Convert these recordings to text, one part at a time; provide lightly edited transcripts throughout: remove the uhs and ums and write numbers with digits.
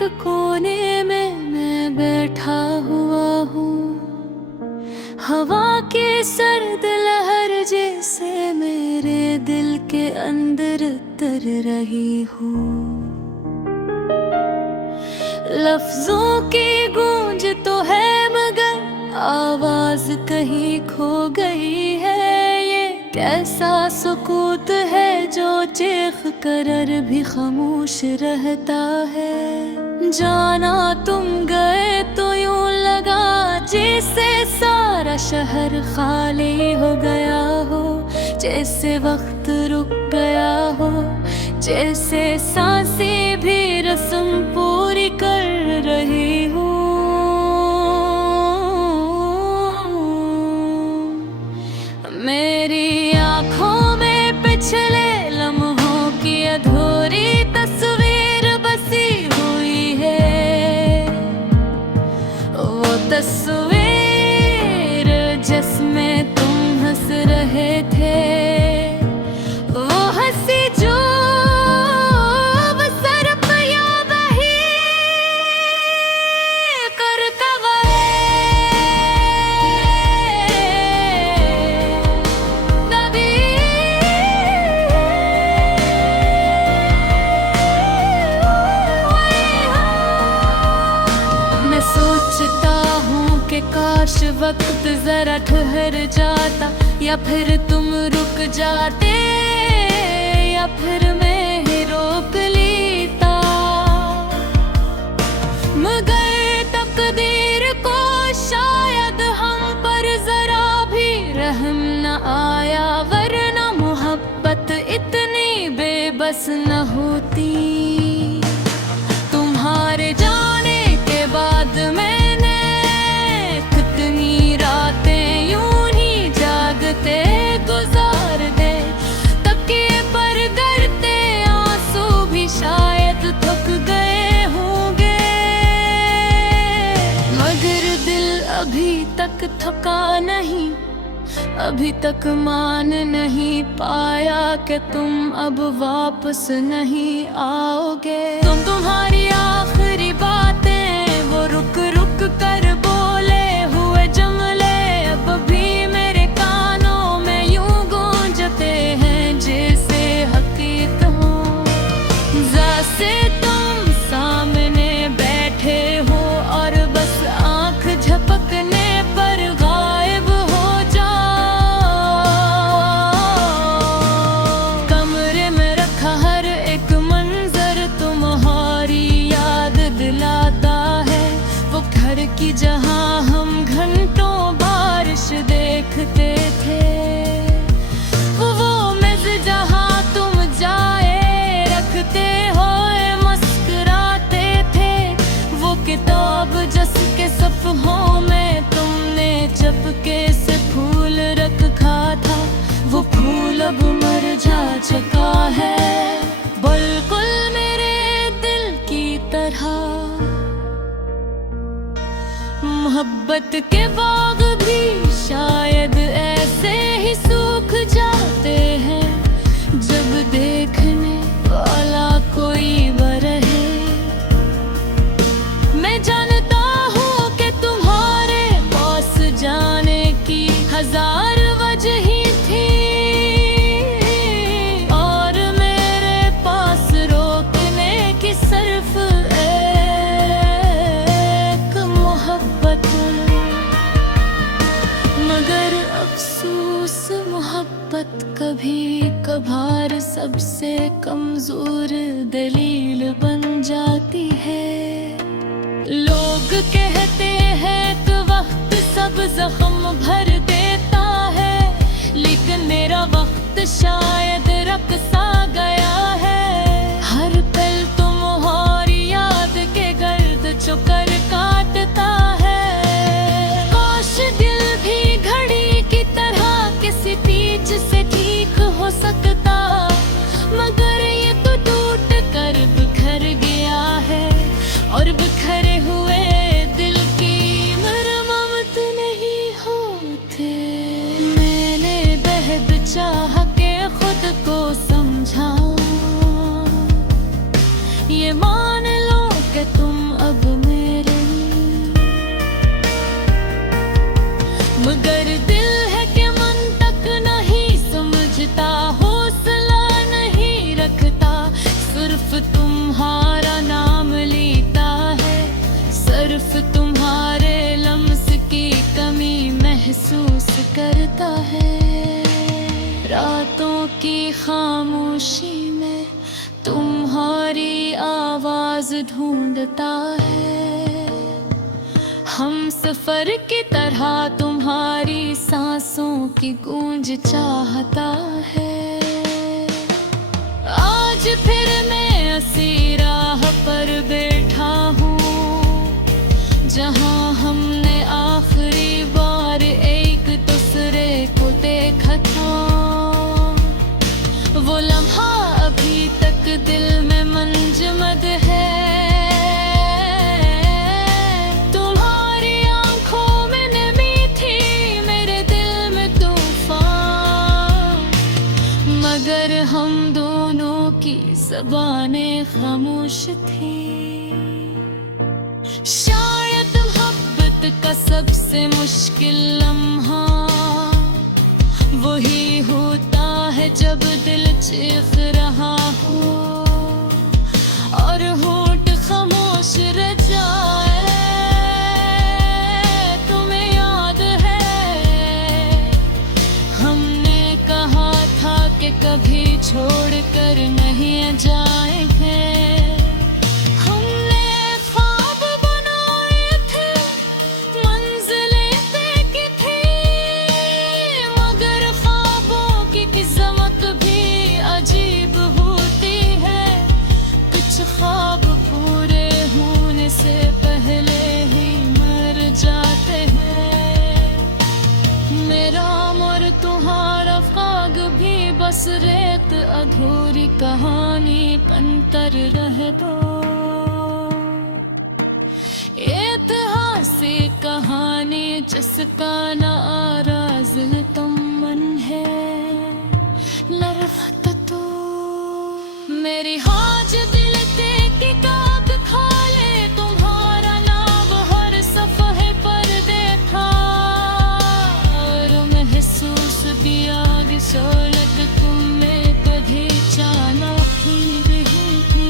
एक कोने में मैं बैठा हुआ हूँ। हवा की सर्द लहर जैसे मेरे दिल के अंदर तर रही हूँ। लफ्जों की गूंज तो है मगर आवाज कहीं खो गई है। ये कैसा सुकूत है जो चीख कर भी खामोश रहता है। जाना तुम गए तो यूं लगा जैसे सारा शहर खाली हो गया हो, जैसे वक्त रुक गया हो, जैसे सांसें भी रस्म पूरी कर रही हूँ। मेरी आँखों में पिछले लम्हों की अधूरी तस्वीर बसी हुई है। वो तस्वीर जिसमें तुम हंस रहे थे, वो हंसी जो काश वक्त जरा ठहर जाता, या फिर तुम रुक जाते, या फिर मैं ही रोक लेता। मगर तकदीर को शायद हम पर जरा भी रहम न आया, वरना मोहब्बत इतनी बेबस न होती। तुम्हारे जाने के बाद मैं गुजार दे, तकिए पर गिरते आंसू भी शायद थक गए होंगे। मगर दिल अभी तक थका नहीं, अभी तक मान नहीं पाया कि तुम अब वापस नहीं आओगे। तुम्हारी आखिरी बातें वो रुक रुक कर बोले हुए जुमले अब भी मेरे कानों में यूं गूंजते हैं जैसे हकीकत हो। जैसे तुम सामने बैठे हो और बस आंख झपकने पर गायब हो जाओ। कमरे में रखा हर एक मंजर तुम्हारी याद दिलाता है। वो घर की जहां हम घंटों बारिश देखते थे, वो मेज जहां तुम जाए रखते हुए मुस्कुराते थे, वो किताब जिसके सफ़हों में तुमने चुपके से फूल रखा था, वो फूल अब मुरझा चुका है बिल्कुल मेरे दिल की तरह। मोहब्बत के बाग भी शायद ऐसे ही सूख जाते हैं जब देखने वाला कोई बरहे। मैं जानता हूँ कि तुम्हारे पास जाने की हजार वजह थी, और मेरे पास रोकने की सिर्फ मोहब्बत कभी कभार सबसे कमजोर दलील बन जाती है। लोग कहते हैं कि वक्त सब जख्म भर देता है, लेकिन मेरा वक्त शायद रक सा गया है। हर पल तुम्हारी याद के गर्द चुकर काटता है। काश दिल भी घड़ी की तरह किसी पीछ से ठीक हो सकता, मगर ये तो टूट कर बिखर गया है, और बिखरे हुए दिल की मरम्मत नहीं होते। मैंने बेहद चाह के खुद को समझा, ये मान लो गए तुम अब मेरे, मगर दिल है कि मन तक नहीं समझता, हौसला नहीं रखता, सिर्फ तुम्हारा नाम लेता है, सिर्फ तुम्हारे लम्स की कमी महसूस करता है। रातों की खामोशी में तुम्हारी आवाज ढूंढता है, हम सफर की तरह तुम्हारी सांसों की गूंज चाहता है। आज फिर मैं ऐसी राह पर बैठा हूँ जहाँ हमने आखिरी बार एक दूसरे को देखा था, वो लम्हा अभी तक दिल में मंजमद है। तुम्हारी आंखों में नमी थी, मेरे दिल में तूफान, मगर हम दोनों की ज़बानें खामोश थी। शायद मोहब्बत का सबसे मुश्किल लम्हा वही होता है जब दिल चीख रहा हो और होंठ खामोश रह जाए। तुम्हें याद है हमने कहा था कि कभी छोड़ कर नहीं जाएंगे, ख्वाब पूरे होने से पहले ही मर जाते हैं। मेरा और तुम्हारा ख्वाब भी बस रेत अधूरी कहानी बनकर रह दो। ऐतिहासिक कहानी जिसका न आराज़ तुमन है, लरफ़त तो मेरी हाज दिल की काक खा ले, तुम्हारा नाम हर सफ़हे पर देखा और महसूस भी आगे सोलत तुम में कभी जाना ही रही थी।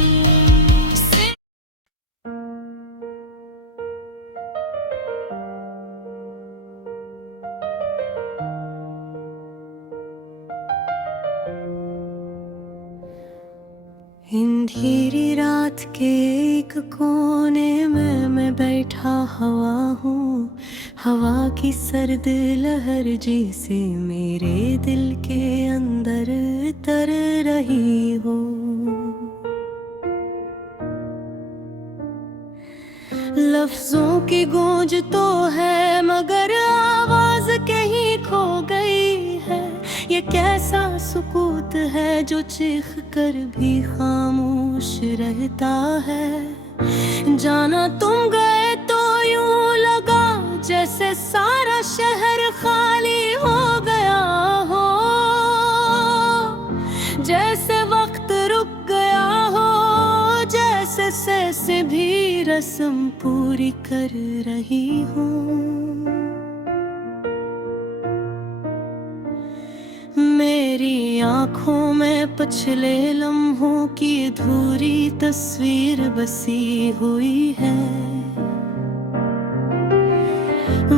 अंधेरी रात के एक कोने में मैं बैठा हवा हूँ, हवा की सर्द लहर जिसे मेरे दिल के अंदर तर रही हो। लफ्जों की गूंज तो है मगर आवाज कहीं खो गई है, ये कैसा सुकूत है जो चीख कर भी खामोश रहता है। जाना तुम गए तो यूं लगा जैसे सारा शहर खाली हो गया हो, जैसे वक्त रुक गया हो, जैसे से भी रस्म पूरी कर रही हूँ। मेरी आँखों में पिछले लम्हों की अधूरी तस्वीर बसी हुई है,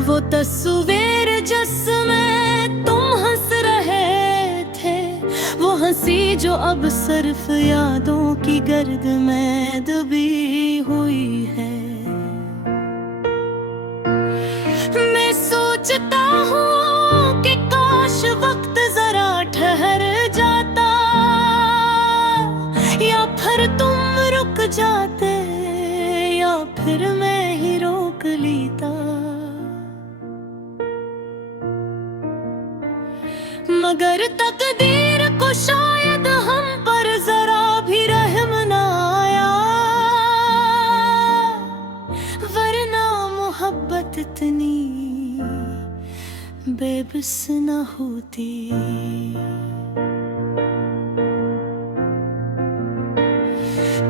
वो तस्वीर जिसमें तुम हंस रहे थे, वो हंसी जो अब सिर्फ यादों की गर्द में दबी हुई है। मैं सोचता हूँ कि काश वक्त ठहर जाता या फिर तुम रुक जाते या फिर मैं ही रोक लेता, मगर तकदीर को शायद हम पर जरा भी रहम ना आया, वरना मोहब्बत इतनी बेबस न होती।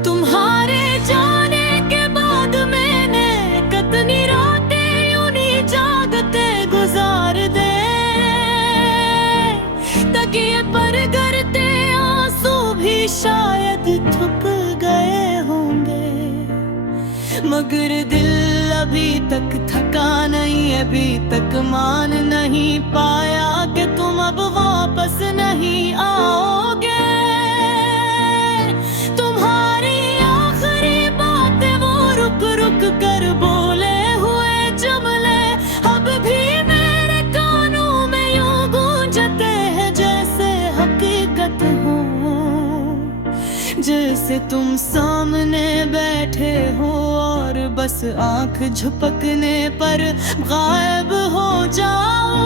तुम्हारे जाने के मगर दिल अभी तक थका नहीं, अभी तक मान नहीं पाया कि तुम अब वापस नहीं आओगे। तुम्हारी आखिरी बात वो रुक रुक कर बोले हुए जुमले अब भी मेरे कानों में यूं गूंजते हैं जैसे हकीकत हो, जैसे तुम सामने बैठे हो और बस आंख झपकने पर गायब हो जाओ।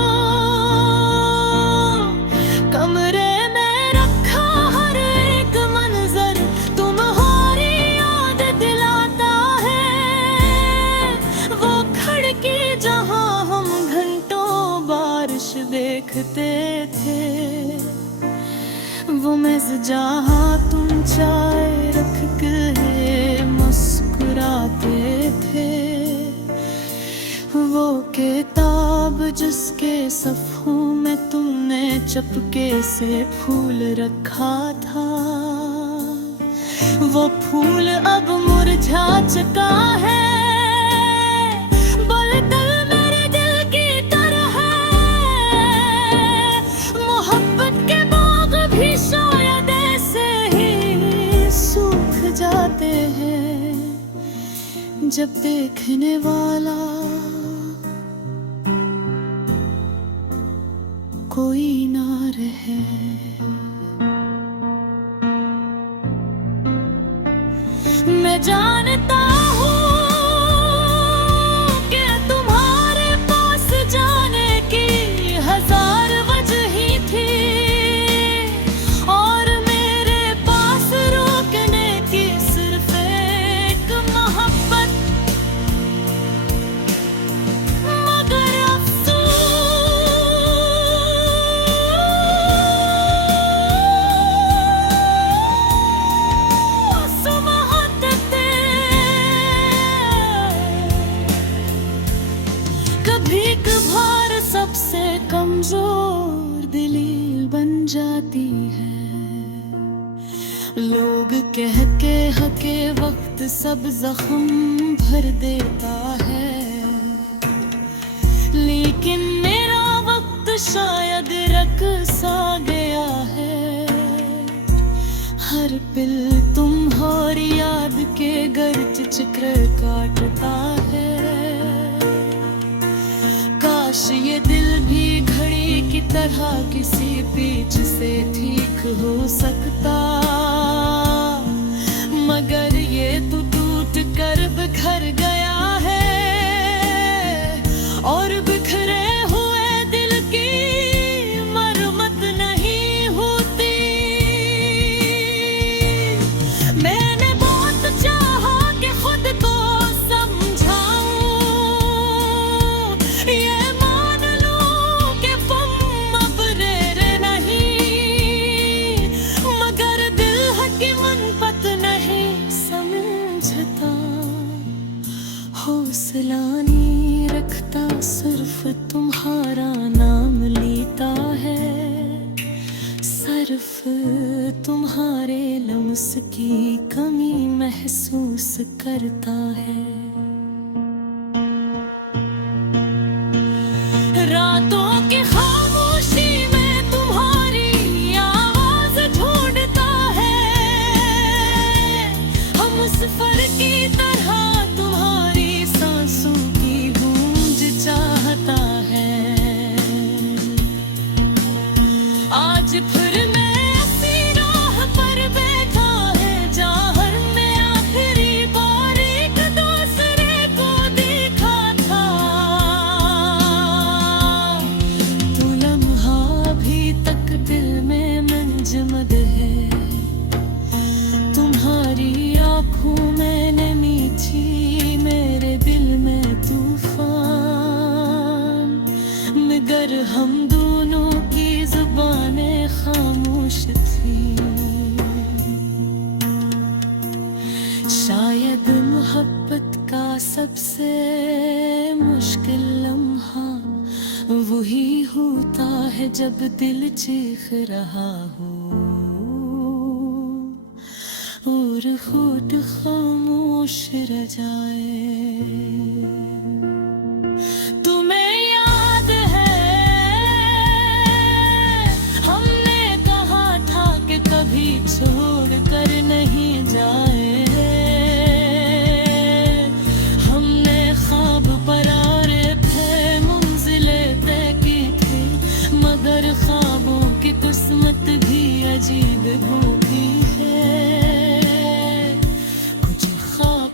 कमरे में रखा हर एक मंजर तुम्हारी याद दिलाता है। वो खिड़की जहां हम घंटों बारिश देखते थे, वो मेज जहां तुम चाय रख के मुस्कुराते थे, वो किताब जिसके सफ़ों में तुमने चुपके से फूल रखा था, वो फूल अब मुरझा चुका है। जब देखने वाला कोई ना रहे, मैं जानता हूँ कि तुम्हारे पास जाने की हजार वजह थी और मेरे पास रोकने की सिर्फ एक मोहब्बत। कभी कभार सबसे कमजोर दिल बन जाती है। लोग कह के हके वक्त सब जख्म भर देता है, लेकिन मेरा वक्त शायद रख सा गया है। हर पिल तुम्हारी याद के गर्ज चिक्र काटता है। काश ये दिल भी घड़ी की तरह किसी पेच से ठीक हो सकता, मगर ये तो टूट कर बिखर गया है और बिखरे हुए दिल की मरम्मत नहीं होती। मैंने बहुत चाहा कि खुद को समझाऊं, ये मान लूं कि तुम अब रेरे नहीं, मगर दिल हकीमन पत नहीं समझता। हौसला नहीं रखता, सिर्फ तुम्हारा नाम लेता है, सिर्फ तुम्हारे लम्स की कमी महसूस करता है। रातों की खामोशी में तुम्हारी आवाज ढूंढता है, हम सफर की तरह तुम्हारी सांसों की गूंज चाहता है। आज फिर मैं ऐसी राह पर बैठा है जहाँ मैं आखिरी बार एक दूसरे को देखा था। तो लम्हा अभी तक दिल में मंजमद है, तुम्हारी आँखों में नमी थी, मेरे दिल में तूफान, मगर हम दोनों की जुबानें खामोश थी। शायद मोहब्बत का सबसे मुश्किल लम्हा वही होता है जब दिल चीख रहा हो, और होठ खामोश रह जाए। तुम्हें याद है हमने कहा था कि कभी छोड़ कर नहीं जाए। हमने ख्वाब परारे थे, मंजिले तय की थी, मगर ख्वाबों की किस्मत भी अजीब होती है। कुछ ख्वाब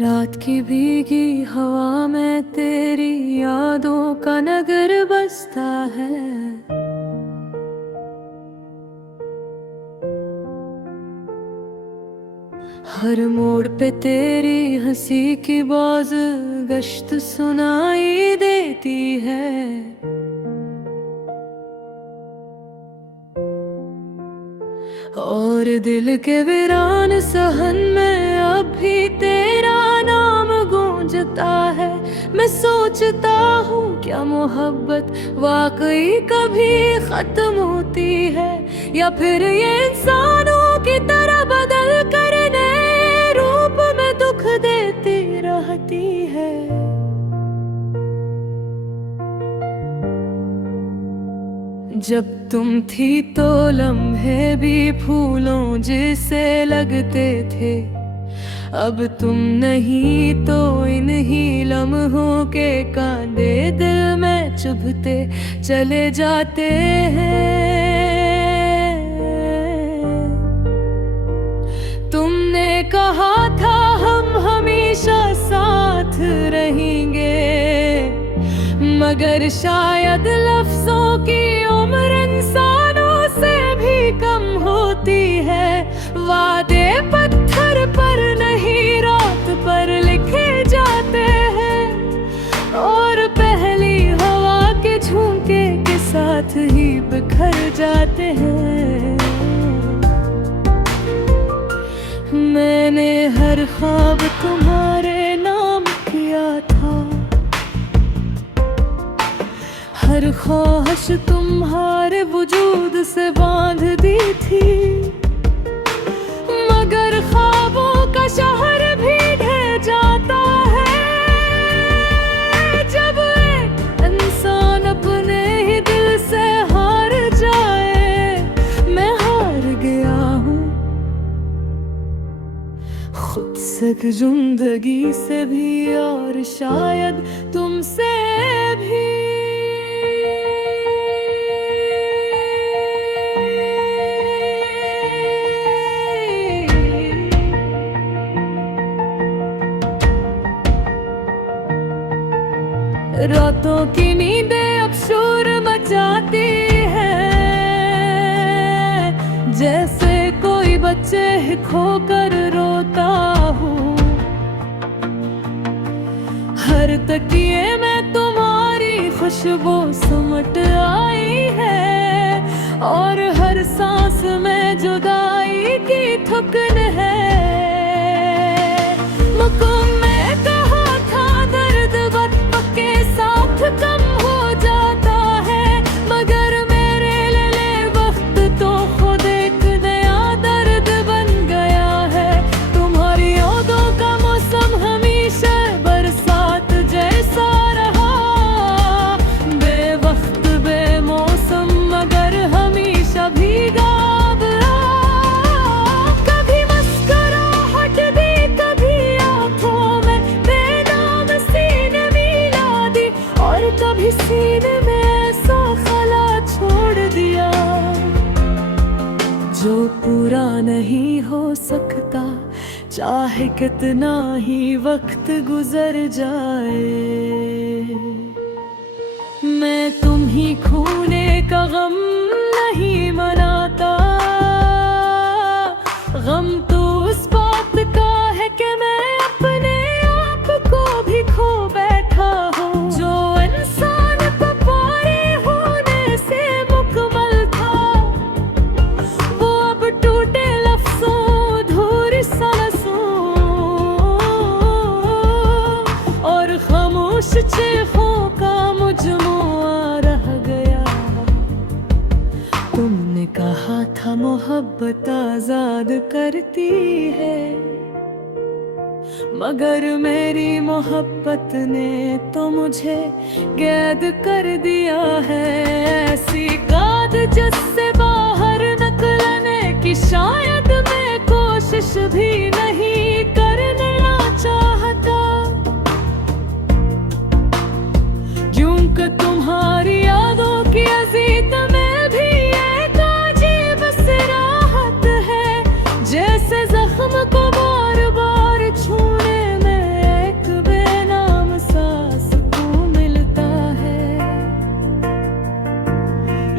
रात की भीगी हवा में तेरी यादों का नगर बसता है। हर मोड़ पे तेरी हंसी की बाज गश्त सुनाई देती है। और दिल के वीरान सहन में अब भी तेरा नाम गूंजता है। मैं सोचता हूँ क्या मोहब्बत वाकई कभी खत्म होती है, या फिर ये इंसानों की तरह बदल कर नए रूप में दुख देती रहती है। जब तुम थी तो लम्हे भी फूलों जैसे लगते थे, अब तुम नहीं तो इन्हीं लम्हों के कांदे दिल में चुभते चले जाते हैं। तुमने कहा था हम हमेशा साथ रहेंगे, मगर शायद लफ्जों की उम्र इंसानों से भी कम होती है। वादे पत्थर पर नहीं रात पर लिखे जाते हैं, और पहली हवा के झोंके के साथ ही बिखर जाते हैं। मैंने हर ख्वाब तुम्हारे नाम किया था, हर ख्वाहिश तुम्हारे वजूद से बांध दी थी, मगर ख्वाबों का शहर भी ढह जाता है जब एक इंसान अपने ही दिल से हार जाए। मैं हार गया हूँ खुद से, जिंदगी से भी, और शायद तुमसे भी। रातों की नींदें अब शोर मचाती है, जैसे कोई बच्चे खोकर रोता हूँ। हर तकिए में तुम्हारी खुशबू सिमट आई है, और हर सांस में जुदाई की थुकन है। मकाम में कहा था दर्द वक्त के साथ कम हो जाता है, मगर मेरे लिए वक्त तो खुद एक नया दर्द बन गया है। तुम्हारी यादों का मौसम हमेशा बरसात जैसा रहा, बेवक्त बेमौसम मगर हमेशा भीगा रहा। कभी मुस्कुराहट दी, कभी आंखों में बेनाम सीने मिला दी, और कभी सीने में ऐसा खला छोड़ दिया जो पूरा नहीं हो सकता, चाहे कितना ही वक्त गुजर जाए। मैं तुम ही खोने का गम नहीं मनाता, गम तो उस बात का है कि मैं अपने आप को भी खो बैठा हूँ। जो इंसान को पारे होने से मुकम्मल था, वो अब टूटे लफ्जों धूरी सांसों जोश चेखों का मुजमुआ रह गया। तुमने कहा था मोहब्बत आजाद करती है, मगर मेरी मोहब्बत ने तो मुझे कैद कर दिया है। ऐसी काद जिससे बाहर निकलने की शायद मैं कोशिश भी नहीं करना चाहता, क्योंकि तुम्हारी यादों की अजीत में भी एक अजीब सी राहत है। जैसे जख्म को बार बार छूने में एक बेनाम सा सुकून मिलता है।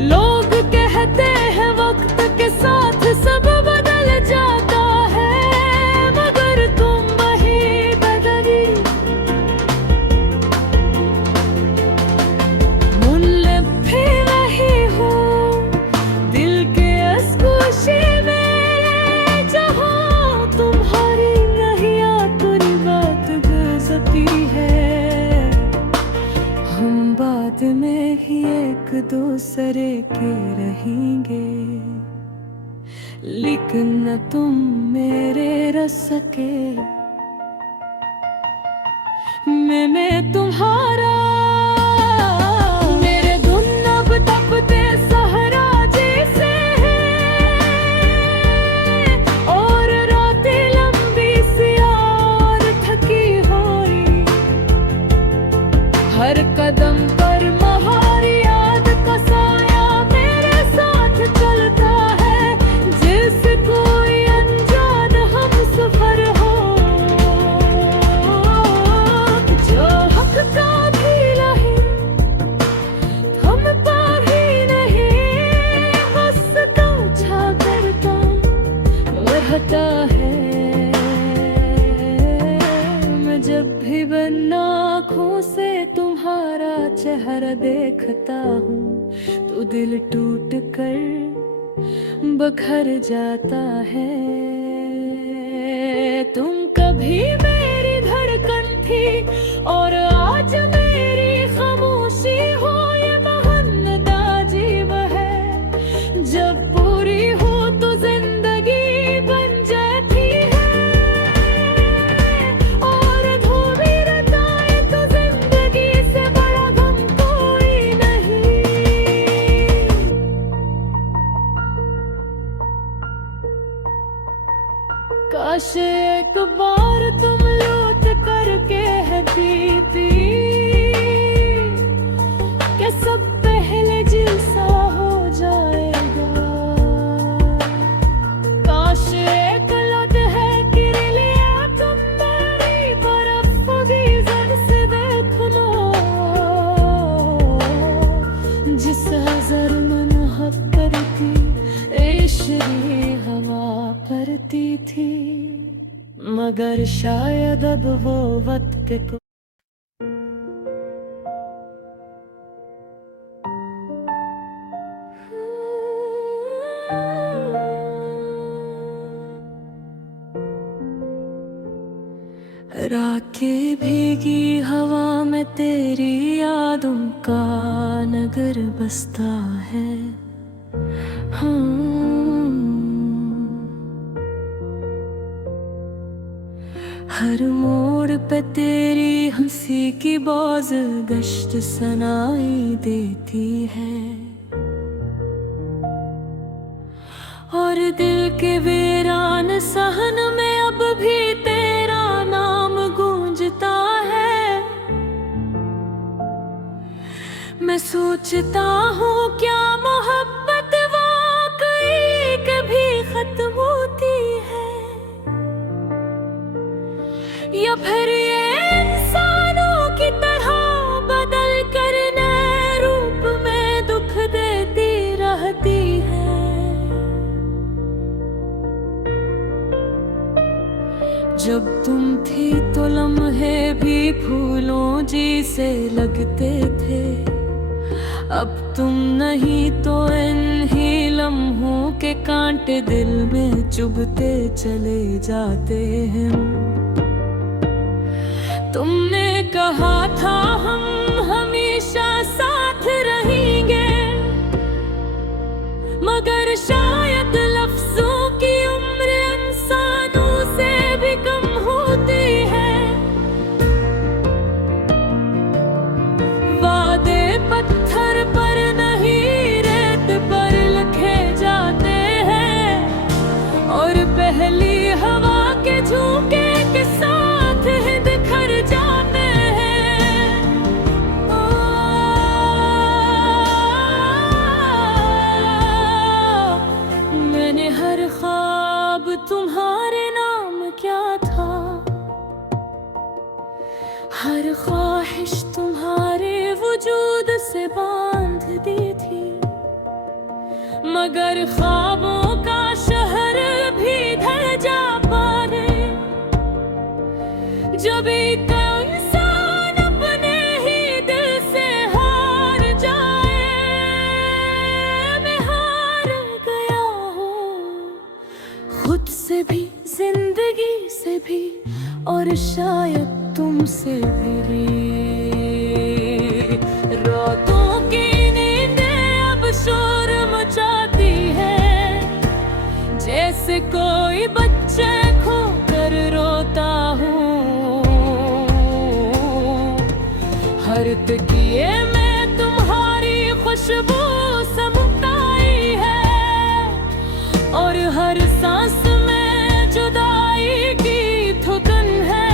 लोग कहते हैं वक्त के साथ सब बदल जाता है, मगर तुम वही बदली। मूल्य भी वही हो दिल के इस खुशी में, जहाँ तुम्हारी नैया तुरी बात गुजरती है। हम बाद में ही एक दूसरे के रहेंगे, लेकिन न तुम मेरे रह सके। मैं तुम्हारा, मेरे धुन अब तपते सहरा जैसे है, और रातें लंबी सी और थकी हुई। हर कदम पर तुम्हारी याद का साया मेरे साथ चलता है, जैसे कोई अनजान हम सफर हो, जो हक का भी नहीं हम पर ही नहीं, बस का छा करता रहता है। मैं जब भी बन आँखों से तुम्हारा चेहरा देखता हूँ, तो दिल टूट कर बखर जाता है। तुम कभी मेरी धड़कन थी और आज मेरी खामोशी हो, ये मोहब्बत अजीब है। जब पूरी हो तो जिंदगी बन जाती है, और अधूरी रताए तो जिंदगी से बड़ा गम कोई नहीं। काश एक बार तुम लौट करके है बीती, कि सब पहले जैसा हो जाएगा। काश एक लौट है गिर लिया तुम मेरी बर्फ की जड़ से देख लो, जिस हज़र मन हक करती इश्क़ी हवा करती थी, मगर शायद अब वो वक्त को रात की भीगी हवा में तेरी यादों का नगर बसता है। हर मोड़ पे तेरी हंसी की बाज गश्त सुनाई देती है, और दिल के वीरान सहन में अब भी तेरा नाम गूंजता है। मैं सोचता हूँ क्या मोहब्बत वाकई कभी खत्म होती है, या फिर ये इंसानों की तरह बदल कर नए रूप में दुख देती रहती है। जब तुम थी तो लम्हे भी फूलों जैसे लगते थे, अब तुम नहीं तो इन्हीं लम्हों के कांटे दिल में चुभते चले जाते हैं। तुमने कहा था हर ख्वाहिश तुम्हारे वजूद से बांध दी थी, मगर ख्वाबों का शहर भी ढल जा पाए। जब एक इंसान अपने ही दिल से हार जाए, मैं हार गया हूँ खुद से भी, जिंदगी से भी, और शायद तुमसे भी। रातों की नींदें अब शोर मचाती है, जैसे कोई बच्चे खो कर रोता हूँ। हर तकिए में तुम्हारी खुशबू समुदाई है, और हर सांस में जुदाई की थुकन है।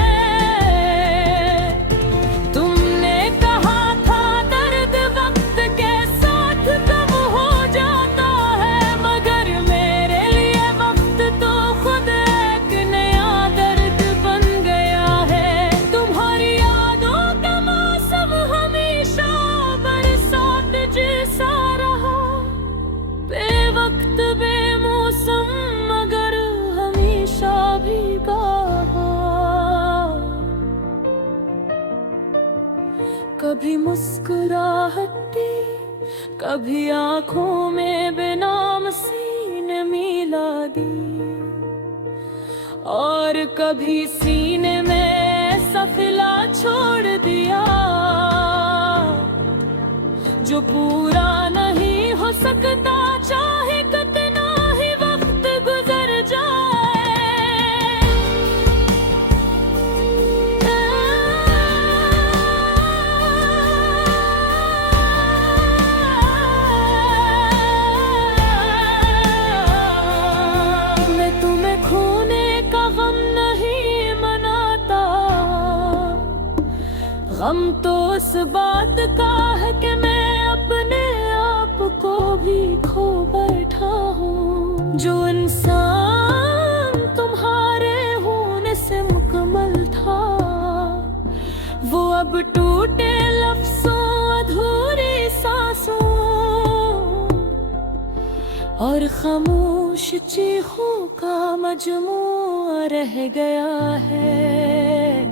तुमने कहा था दर्द वक्त के साथ कम हो जाता है, मगर मेरे लिए वक्त तो खुद एक नया दर्द बन गया है। तुम्हारी यादों का मौसम हमेशा बरसात जैसा रहा, बेवक्त बेमौसम मगर हमेशा भीगा हुआ। कभी मुस्कुराहटी, कभी आंखों में बेनाम सीने मिला दी, और कभी सीने में सफिला छोड़ दिया जो पूरा नहीं हो सकता, चाहे कितना ही वक्त गुजर जाए। मैं तुम्हें खोने का गम नहीं मनाता, गम तो इस बात का है कि मैं अपने आप को भी खो बैठा हूँ। जो इंसान तुम्हारे होने से मुकम्मल था, वो अब टूटे लफ्जों, अधूरी सांसों और खामोश चीखों का मजमूआ रह गया है।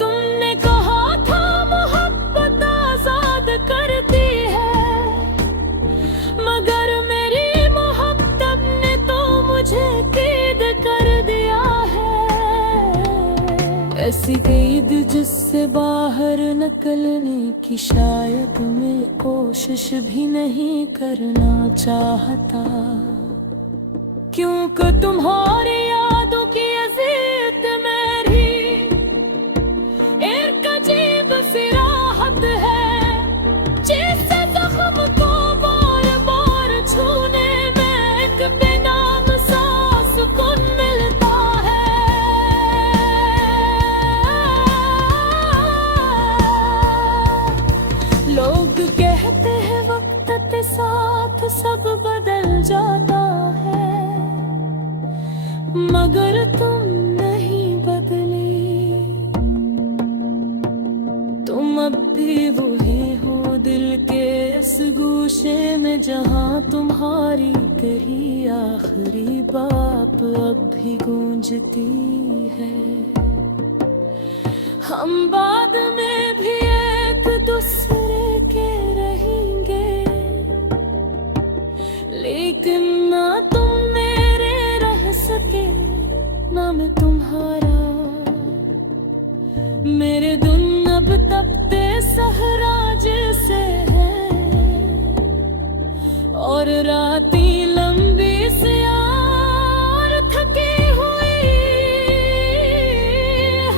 तुमने कहा था मोहब्बत आजाद करती है, मगर मेरी मोहब्बत ने तो मुझे कैद कर दिया है। ऐसी कैद जिससे बाहर निकलने की शायद मैं कोशिश भी नहीं करना चाहता, क्योंकि तुम्हारी यादों की अज़ीत मेरी एक अजीब सी राहत है, जिससे जख्म को बार बार छूने में एक बेनाम सा सुकून मिलता है। लोग कहते हैं वक्त के साथ सब बदल जाता है, मगर तुम नहीं बदली। तुम अब भी वही हो दिल के इस गोशे में, जहाँ तुम्हारी कही आखिरी बात अब भी गूंजती है। हम बाद में भी एक दूसरे के रहेंगे, लेकिन ना तुम मेरे रह सके ना मैं तुम्हारा। मेरे दिन अब तपते सहरा जैसे है, और रातें लंबी सी और थकी हुई।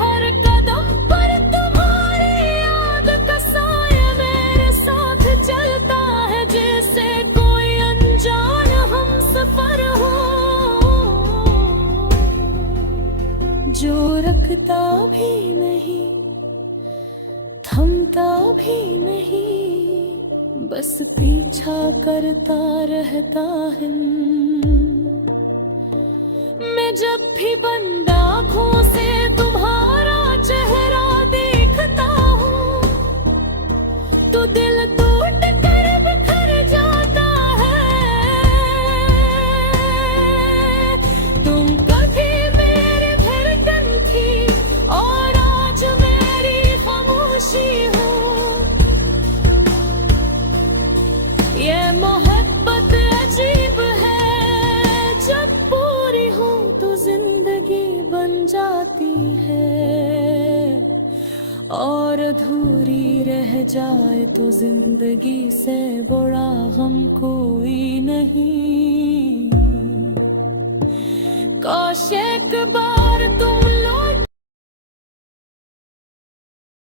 हर कदम पर तुम्हारी याद का साया मेरे साथ चलता है, जैसे कोई अनजान हमसफर हो जो रखता भी नहीं, थमता भी नहीं, बस पीछा करता रहता है। मैं जब भी बंद आँखों से तुम्हारा चेहरा और अधूरी रह जाए तो जिंदगी से बड़ा गम कोई नहीं। काश एक बार